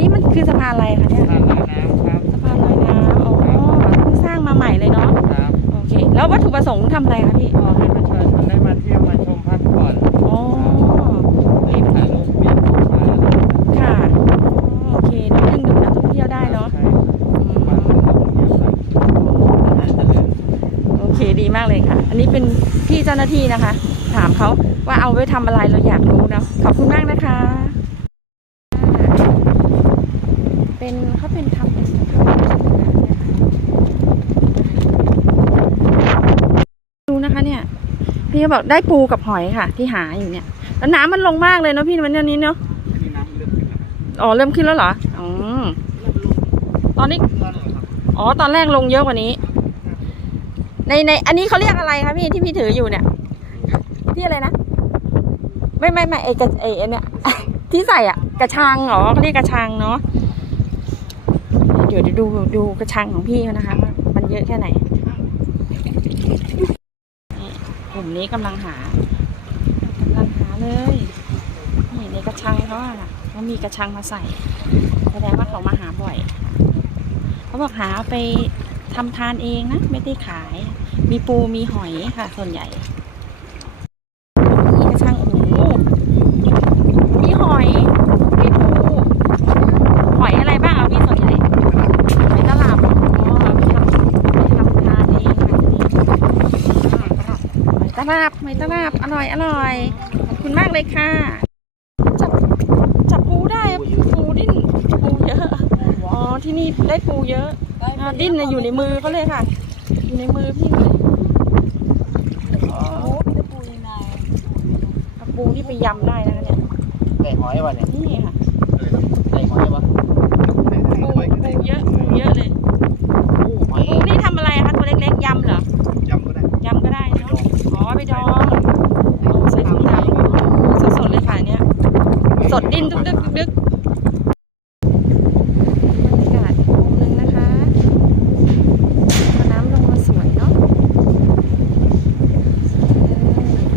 นี้มันคือสะพานอะไรคะเนี่ยทางน้ำครับสะพานลอยน้ำอ๋อเพิ่งสร้างมาใหม่เลยเนาะ ครับโอเค แล้ววัตถุประสงค์ทำอะไรคะพี่ ก็ให้ประชาชนได้มาเที่ยวมาชมพักผ่อนอ๋อ ได้ถ่ายรูปเปลี่ยนชายค่ะโอเคเนาะดึงดูดนักท่องเที่ยวได้เนาะ ใช่บางคนก็เที่ยวครับน่าจะเล่นโอเคดีมากเลยค่ะ อันนี้เป็นพี่เจ้าหน้าที่นะคะ ถามเขาว่าเอาไว้ทำอะไรเราอยากรู้เนาะขอบคุณมากนะคะ เป็นเขาเป็นทำเป็นดูนะคะเนี่ย พี่เขาบอกได้ปูกับหอยค่ะ ที่หาอยู่เนี่ย แล้วน้ำมันลงมากเลยเนาะพี่วันนี้เนาะอันนี้น้ำเลือดขึ้นแล้วอ๋อเริ่มขึ้นแล้วเหรออ๋อตอนนี้ครับอ๋อตอนแรกลงเยอะกว่านี้ ในในอันนี้เขาเรียกอะไรคะพี่ที่พี่ถืออยู่เนี่ยพี่อะไรนะไม่ไม่ไม่ไอกระไอไอ้เนี่ยที่ใส่อะ กระชังเหรอเขาเรียกกระชังเนาะ เดี๋ยวเดี๋ยวดูดูกระชังของพี่เขานะคะ มันเยอะแค่ไหนนี่กลุ่มนี้กำลังหากำลังหาเลยนี่ในกระชังเขาอะเขามีกระชังมาใส่แสดงว่าเขามาหาบ่อยเขาบอกหาเอาไปทำทานเองนะ ไม่ได้ขาย มีปูมีหอยค่ะ ส่วนใหญ่มีกระชังโอ้โหมีหอย มีปู หอยอะไรบ้างอะพี่ส่วนใหญ่ หอยตลับอ๋อมีทำมีทำทานเองค่ะที่นี่หอยตลับ หอยตลับอร่อยอร่อยขอบคุณมากเลยค่ะ จับจับปูได้อะปูดิ้นปูเยอะอ๋อที่นี่ได้ปูเยอะอ่าดิ้นน่ะอยู่ในมือเขาเลยค่ะ อยู่ในมือพี่เลยอ๋อเอาปูที่ไปยำได้นะคะเนี่ยไก่หอยวะเนี่ยนี่ค่ะไก่หอยวะ ปูปูเยอะปูเยอะเลย ปูหอย ปูนี่ทำอะไรคะตัวเล็กๆยำเหรอ ยำก็ได้ ยำก็ได้เนาะอ๋อไปดอง โอ้ใส่